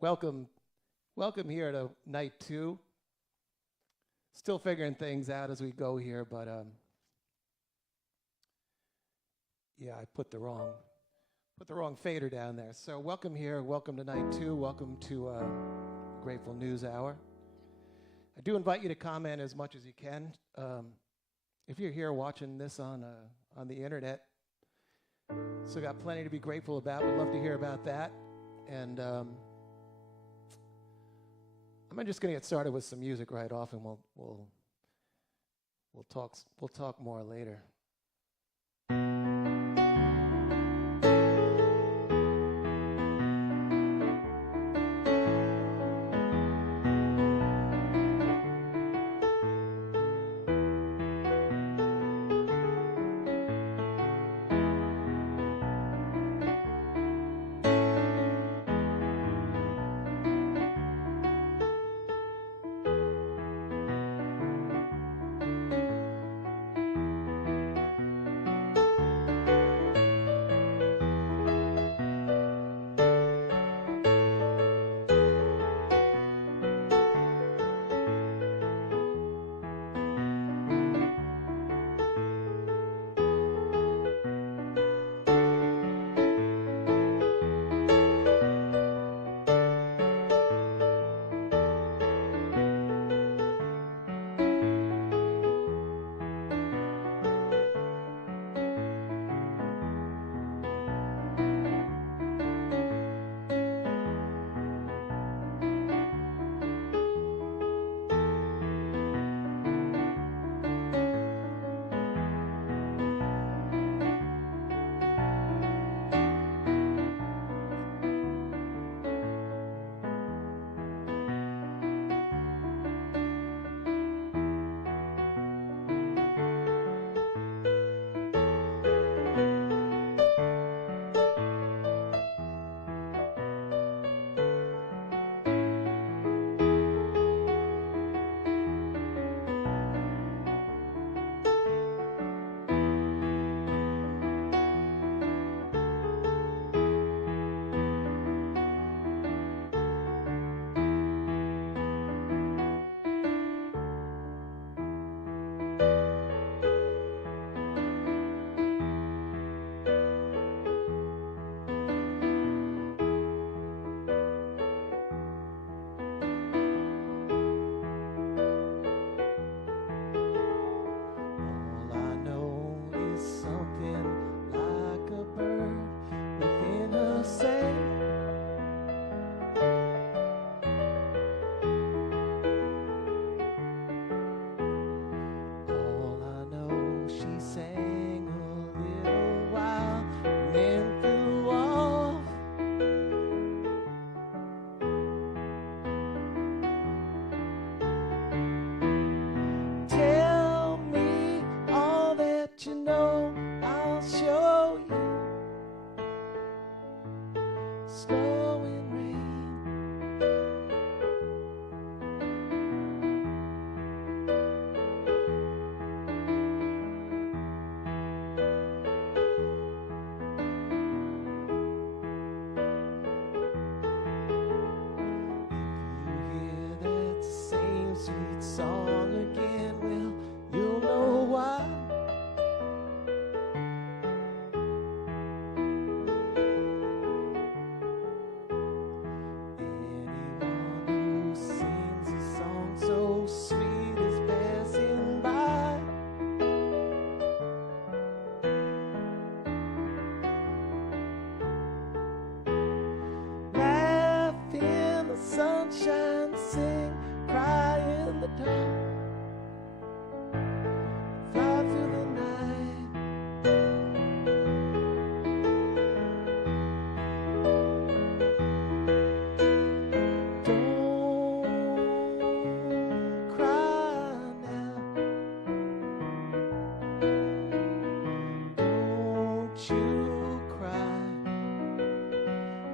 welcome, welcome here to night 2. Still figuring things out as we go here, but yeah, I put the wrong fader down there. So welcome here, welcome to night 2, welcome to Grateful News Hour. I do invite you to comment as much as you can. If you're here watching this on the internet, so got plenty to be grateful about. We'd love to hear about that. And I'm just going to get started with some music right off, and we'll talk more later.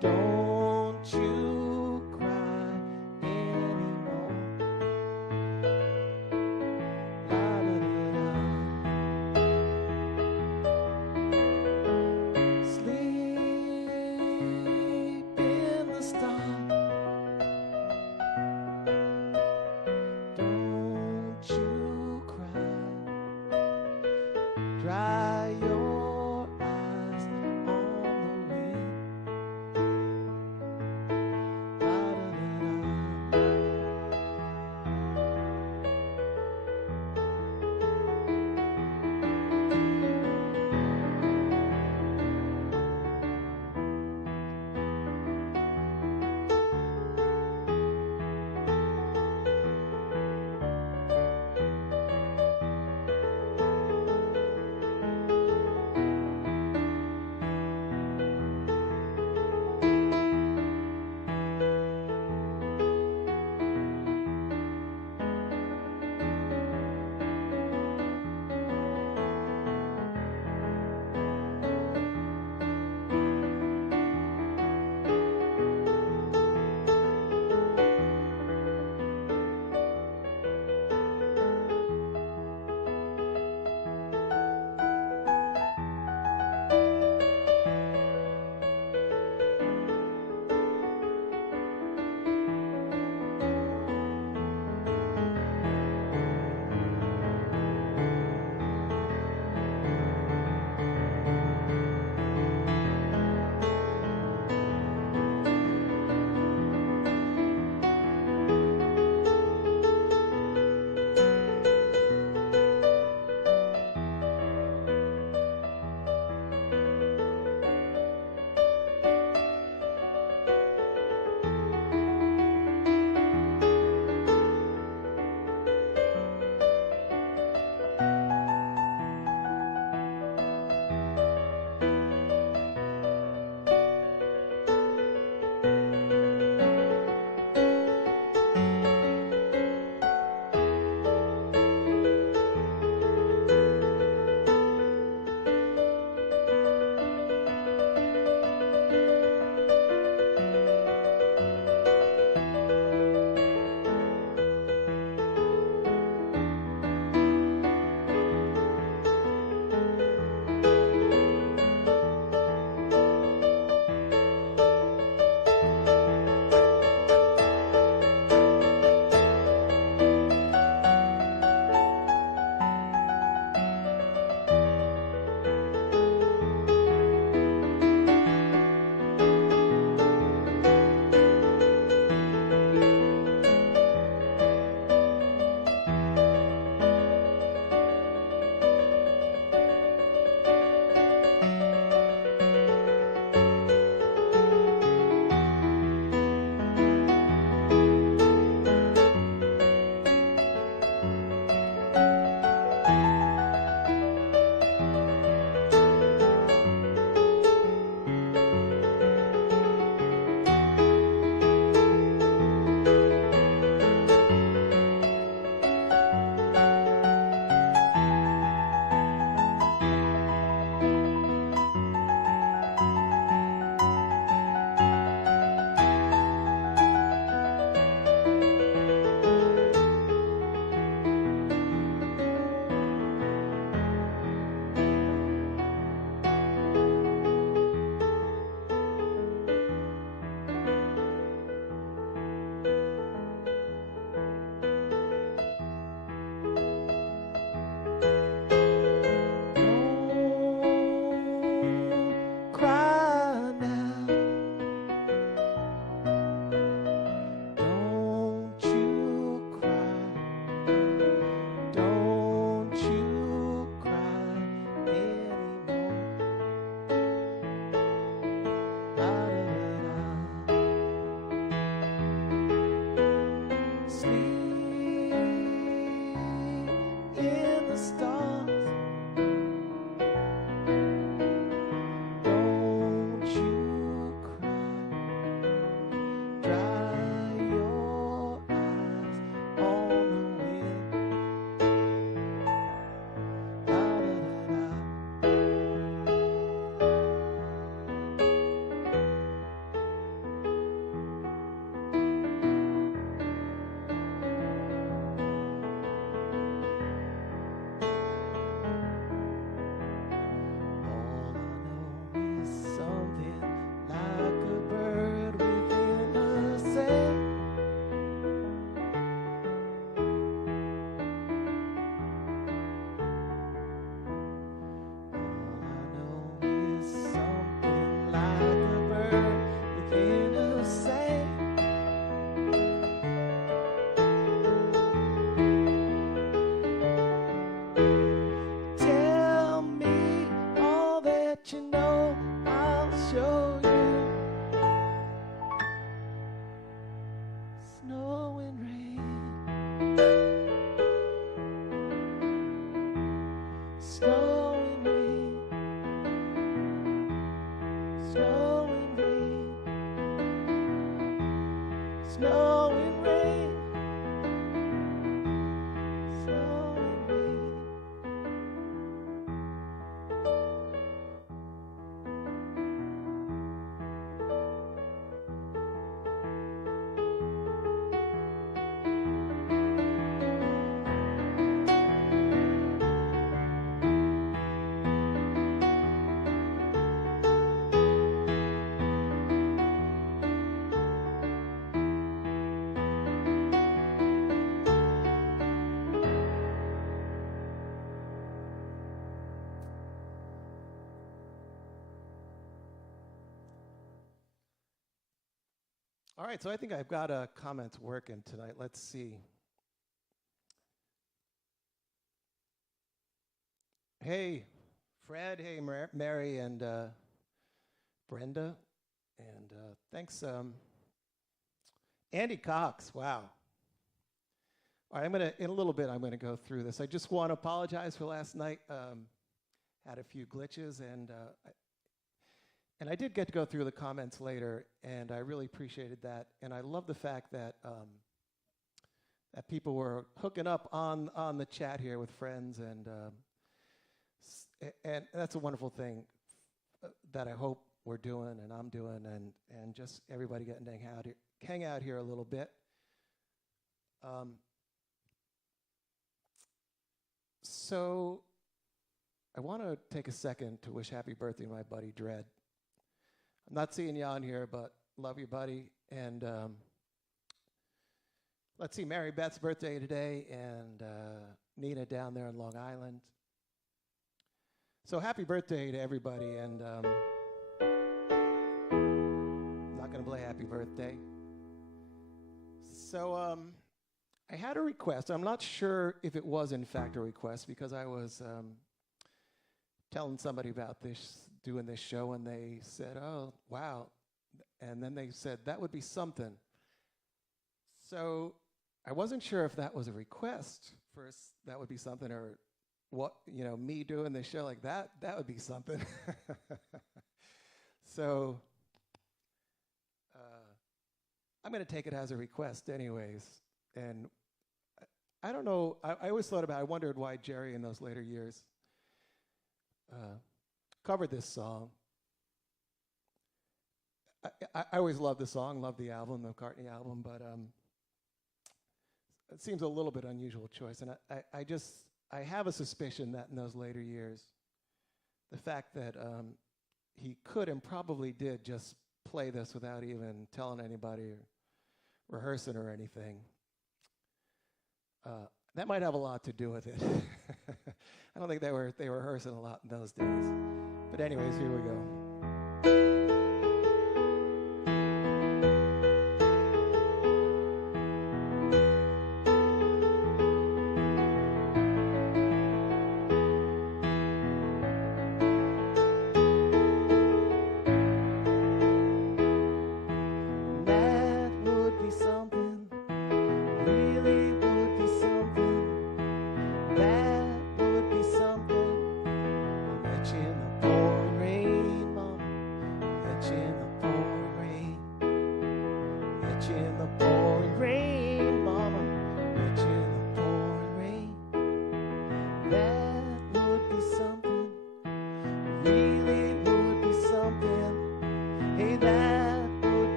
Don't you cry anymore. snow and rain, snow and rain. All right, so I think I've got comments working tonight. Let's see. Hey, Fred. Hey, Mary and Brenda. And thanks, Andy Cox. Wow. All right, in a little bit, I'm going to go through this. I just want to apologize for last night. Had a few glitches, and I did get to go through the comments later, and I really appreciated that. And I love the fact that that people were hooking up on the chat here with friends, and that's a wonderful thing that I hope we're doing and I'm doing, and just everybody getting to hang out here a little bit. So I want to take a second to wish happy birthday to my buddy Dredd. I'm not seeing you on here, but love you, buddy. And let's see, Mary Beth's birthday today, and Nina down there in Long Island. So happy birthday to everybody, and I'm not going to play happy birthday. So I had a request. I'm not sure if it was in fact a request, because I was telling somebody about doing this show, and they said, oh, wow. And then they said, that would be something. So I wasn't sure if that was a request for that would be something, or what, me doing this show like that would be something. So I'm going to take it as a request anyways. And I don't know, I always I wondered why Jerry in those later years covered this song. I always loved the song, loved the album, the McCartney album, but it seems a little bit unusual choice. And I have a suspicion that in those later years, the fact that he could and probably did just play this without even telling anybody or rehearsing or anything, that might have a lot to do with it. I don't think they were rehearsing a lot in those days. But anyways, here we go.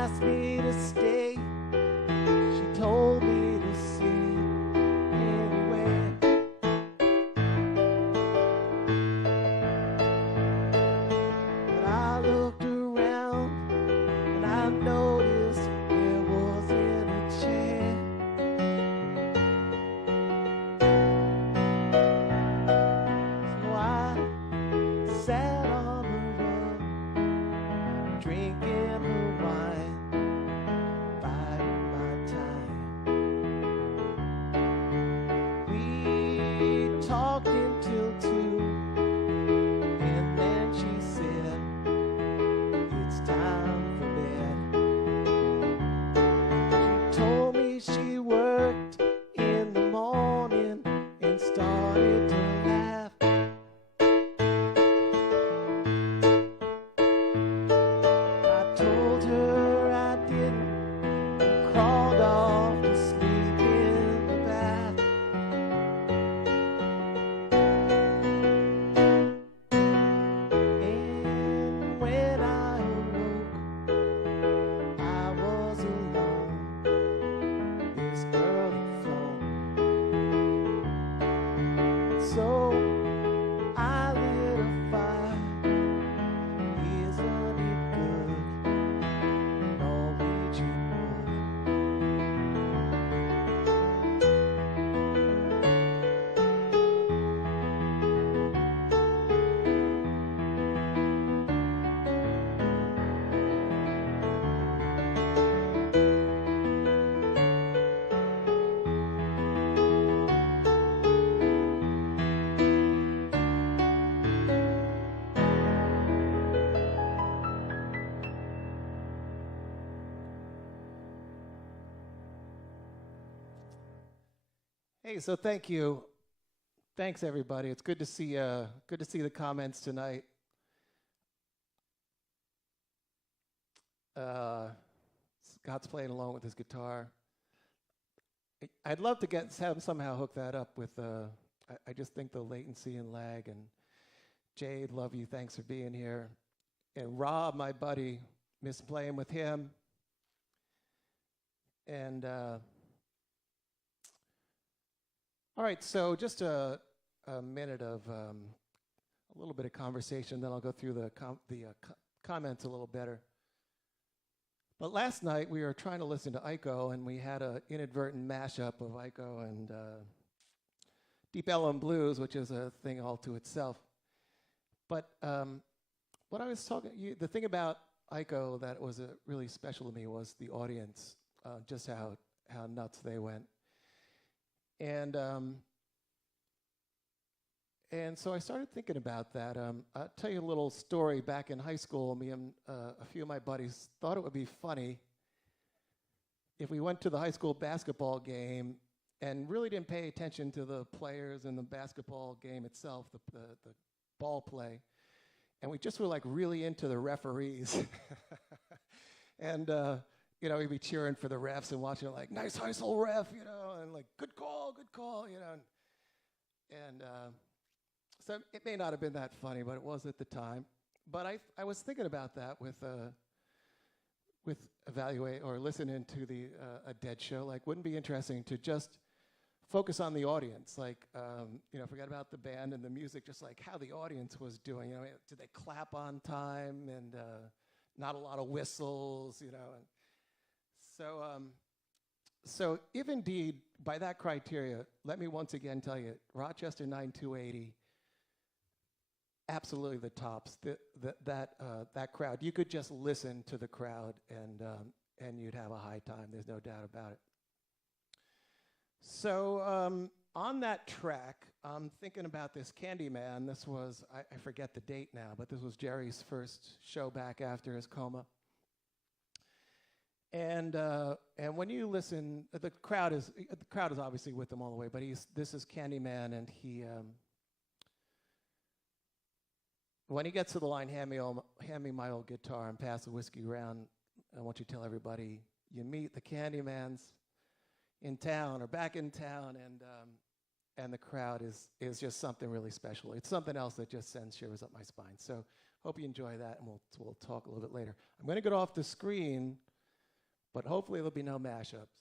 asked me to stay. She told me to see anywhere. But I looked around and I noticed there wasn't a chair. So I sat on the rug, drinking her wine, biding my time. We talked until 2, and then she said, it's time for bed. She told me she worked in the morning and started to laugh. I told her I didn't and crawled off to sleep in the bath. And when I awoke, I was alone. This girl had flown. So I lit a fire. Isn't it good? Norwegian wood. Hey, so thank you. Thanks, everybody. It's good to see the comments tonight. Scott's playing along with his guitar. I'd love to have him somehow hook that up with. I just think the latency and lag. And Jade, love you. Thanks for being here. And Rob, my buddy, miss playing with him. And all right, so just a minute of a little bit of conversation, then I'll go through the comments a little better. But last night we were trying to listen to Aiko, and we had an inadvertent mashup of Aiko and Deep Ellum Blues, which is a thing all to itself. But what I was the thing about Aiko that was really special to me was the audience, just how nuts they went. And so I started thinking about that. I'll tell you a little story. Back in high school, me and a few of my buddies thought it would be funny if we went to the high school basketball game and really didn't pay attention to the players and the basketball game itself, the ball play, and we just were like really into the referees. And we'd be cheering for the refs and watching it like, nice high school ref, and like, good call, and so it may not have been that funny, but it was at the time. But I was thinking about that with evaluate or listening to a Dead show. Like, wouldn't it be interesting to just focus on the audience, like forget about the band and the music, just like how the audience was doing. Did they clap on time and not a lot of whistles, And so if indeed by that criteria, let me once again tell you, Rochester 9280, absolutely the tops. That crowd, you could just listen to the crowd and you'd have a high time. There's no doubt about it. So on that track, I'm thinking about this Candyman. This was, I forget the date now, but this was Jerry's first show back after his coma. And when you listen, the crowd is obviously with him all the way, but this is Candyman, and he when he gets to the line, hand me my old guitar and pass the whiskey around, I want you to tell everybody you meet the Candymans in town or back in town, and the crowd is just something really special. It's something else that just sends shivers up my spine. So hope you enjoy that, and we'll talk a little bit later. I'm going to get off the screen but hopefully there'll be no mashups.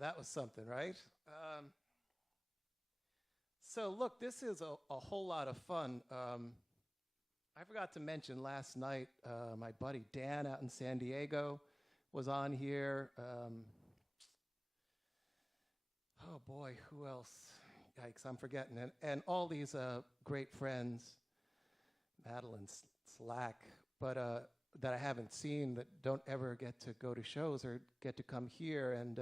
that was something, right? So look, this is a whole lot of fun. I forgot to mention last night, my buddy Dan out in San Diego was on here. Oh boy, who else? Yikes, I'm forgetting. And all these great friends, Madeline Slack, but that I haven't seen, that don't ever get to go to shows or get to come here, and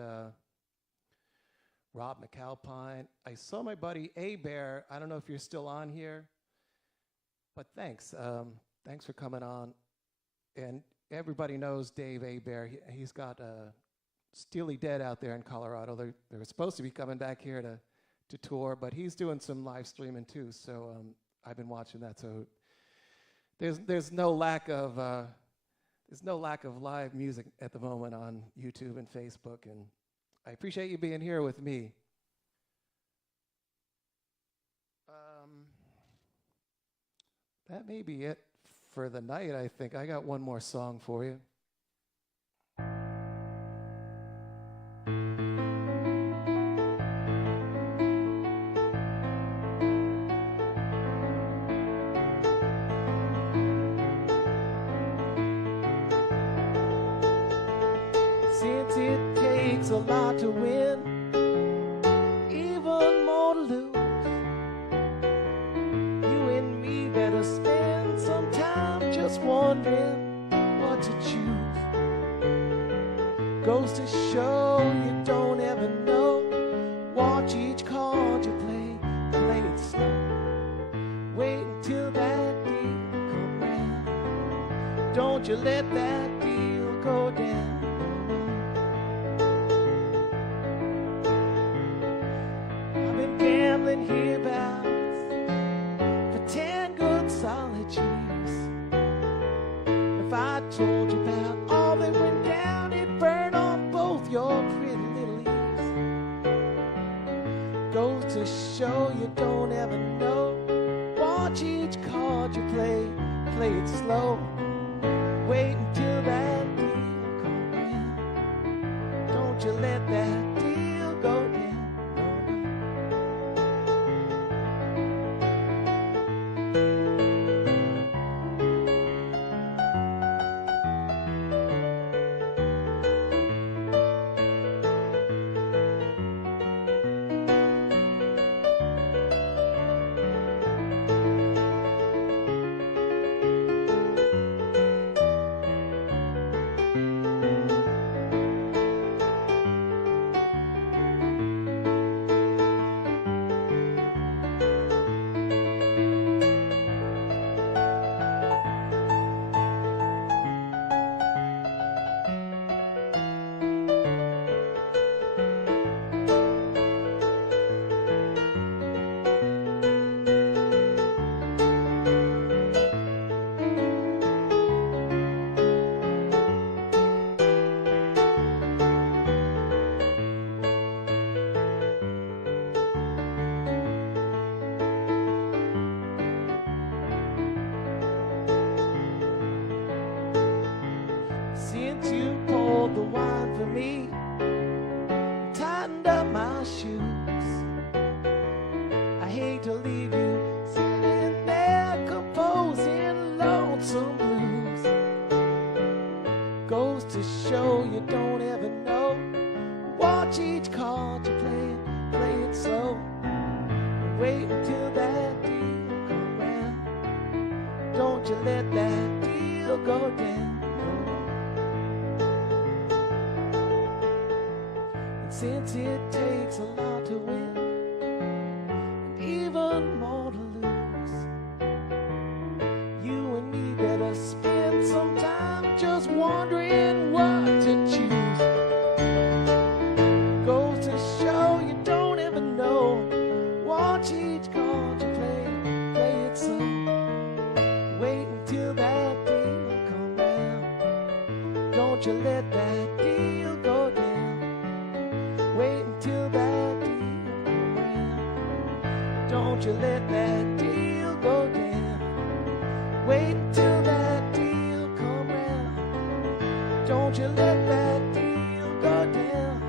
Rob McAlpine. I saw my buddy A-Bear. I don't know if you're still on here, but thanks. Thanks for coming on. And everybody knows Dave A-Bear. He's got Steely Dead out there in Colorado. They're supposed to be coming back here to tour, but he's doing some live streaming too, so I've been watching that. So there's no lack of live music at the moment on YouTube and Facebook, and I appreciate you being here with me. That may be it for the night, I think. I got one more song for you. Since it takes a lot to win, even more to lose, you and me better spend some time just wondering what to choose. Goes to show you don't ever know. Watch each card you play it slow. Wait until that deal come round. Don't you let that deal go down. Gambling hereabouts for 10 good solid years. If I told you about all that went down, it'd burn off both your pretty little ears. Goes to show you don't ever know. Watch each card you play it slow. Wait until that deal come round. Don't you let that deal go down. Since you poured the wine for me, tightened up my shoes, I hate to leave you sitting there composing lonesome blues. Goes to show you don't ever know. Watch each card you play it slow. Wait until that deal come round. Don't you let that deal go down. Since it takes a lot to win, and even more to lose, you and me better spend some time just wondering what to choose. Goes to show you don't ever know. Watch each card you play it slow. Wait until that deal come round. Don't you let that deal go down. Wait until that deal come round. Don't you let that deal go down. Wait until that deal come round. Don't you let that deal go down.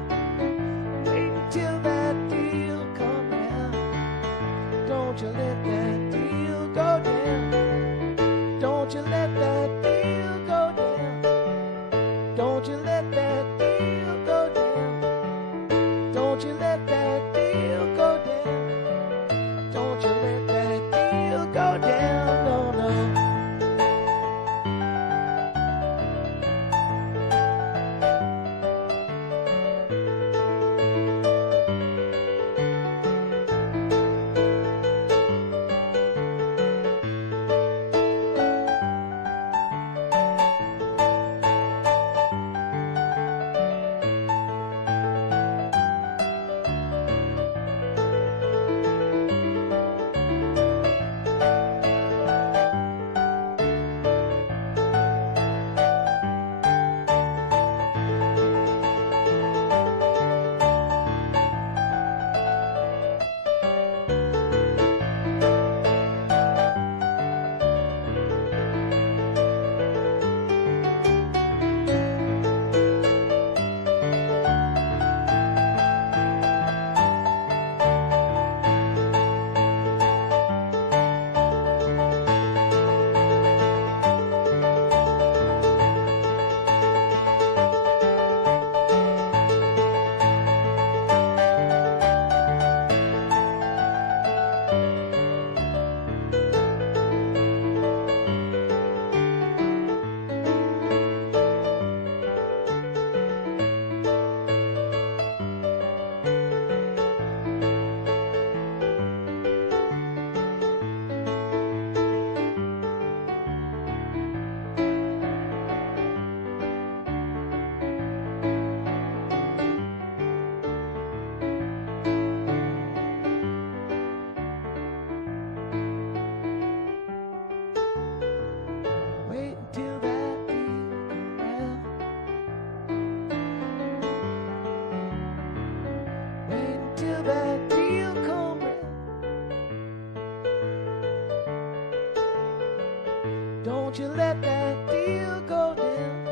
Don't you let that deal go down.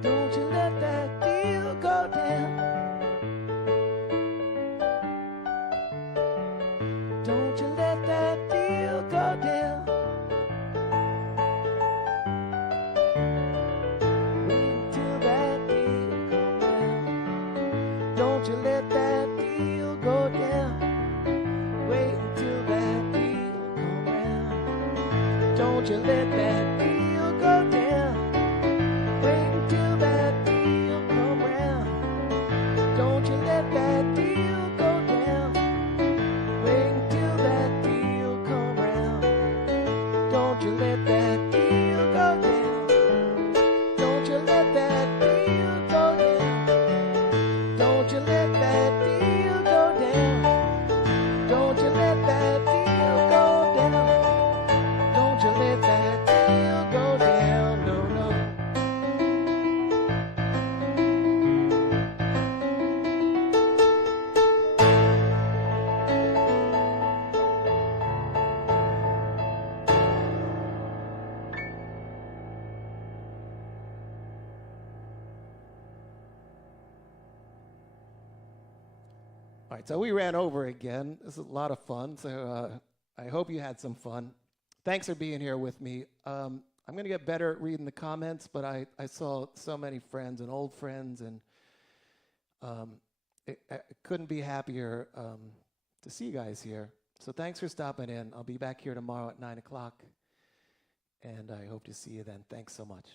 Don't you let that deal go down. Don't you let that deal go down. Wait until that deal comes round. Don't you let that deal go down. Wait until that deal comes round. Don't you let that deal go down. Wait until that deal comes round. Don't you let that deal go down. Wait until that deal come round. Don't you let that deal go down. Don't you let that deal go down. Don't you let that deal go down. Don't you let that deal go down. Don't you let that deal go down. No, no. All right, so we ran over again. This is a lot of fun, so I hope you had some fun. Thanks for being here with me. I'm going to get better at reading the comments, but I saw so many friends and old friends, and I couldn't be happier to see you guys here. So thanks for stopping in. I'll be back here tomorrow at 9 o'clock, and I hope to see you then. Thanks so much.